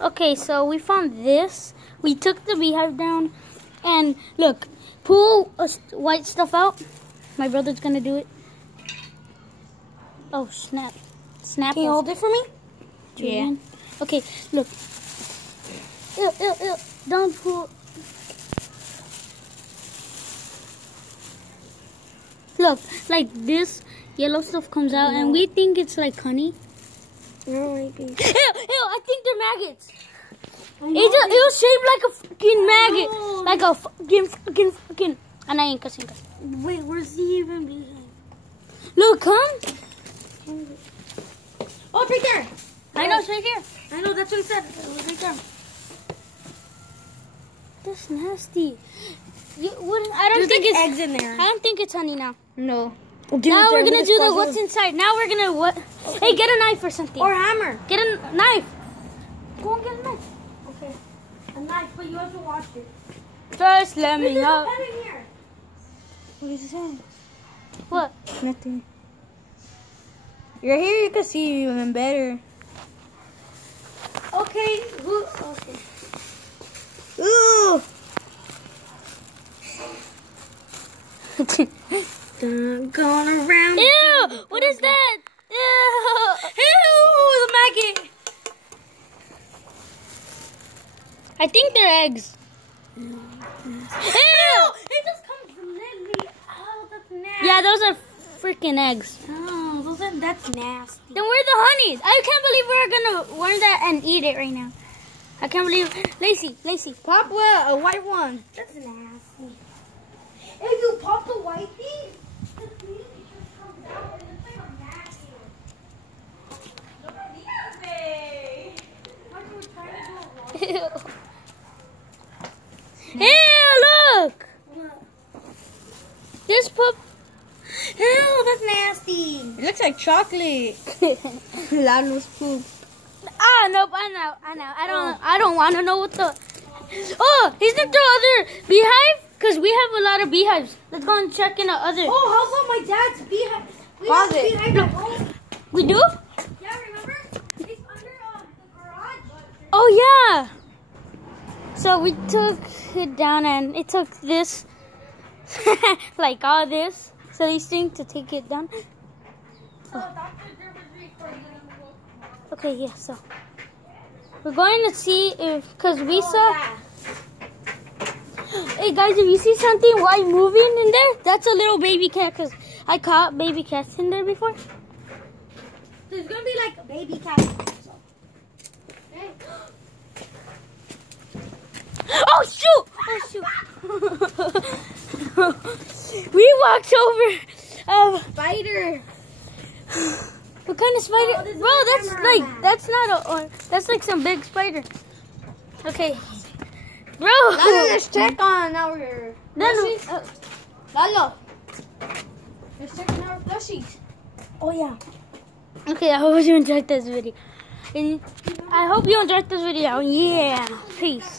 Okay, so we found this. We took the beehive down, and look, pull white stuff out. My brother's gonna do it. Oh snap! Snap! Can you hold it for me? Yeah. Okay, look. Ew. Don't pull. Look, like this yellow stuff comes out, and we think it's like honey. No, it might be. Ew, I think they're maggots. It was shaped like a fucking maggot. No. Like a fucking. And I ain't cussing. Wait, where's the even beehive? Look, come. Oh, it's right there. I know, it's right here. I know, that's what it said. It was right there. That's nasty. I don't think it's eggs in there. I don't think it's honey now. No. Now we're gonna do the what's inside. Now we're gonna what? Hey, get a knife or something. Or a hammer. Get a knife. Go and get a knife. Okay. A knife, but you have to wash it. First, let me know. There's a pen in here. What is it saying? What? Nothing. You're here, you can see even better. Okay. Okay. Ooh. Going around. Ew! What is that? Ew! Ew! The maggot. I think they're eggs. Ew! It just comes literally. Oh, that's nasty. Yeah, those are freaking eggs. Oh, that's nasty. Then where are the honeys? I can't believe we're gonna learn that and eat it right now. I can't believe. Lacey. Pop a white one. That's nasty. If you pop the white thing, the thing just comes out and it's like a nasty. Look at the thing. Why are we trying to do it wrong? Ew, look! What? This pup. Ew, that's nasty. It looks like chocolate. Lalo's poop. Ah, nope, I don't want to know what the... Oh, isn't there other beehive? Because we have a lot of beehives. Let's go and check in the other. Oh, how about my dad's beehive? We have a beehive at home. We do? Yeah, remember? It's under the garage. Oh, yeah. So we took it down and it took this, like all this. So these things to take it down. Oh. Okay, yeah, so we're going to see if, because we saw, hey guys, if you see something white moving in there, that's a little baby cat, because I caught baby cats in there before. There's going to be like a baby cat. Hey. Oh shoot! We walked over Spider. What kind of spider? Bro, that's like some big spider. Okay. Bro. Let's check on our plushies. Lalo. Let's check on our plushies. Oh yeah. Okay, I hope you enjoyed this video. And I hope you enjoyed this video. Yeah. Peace.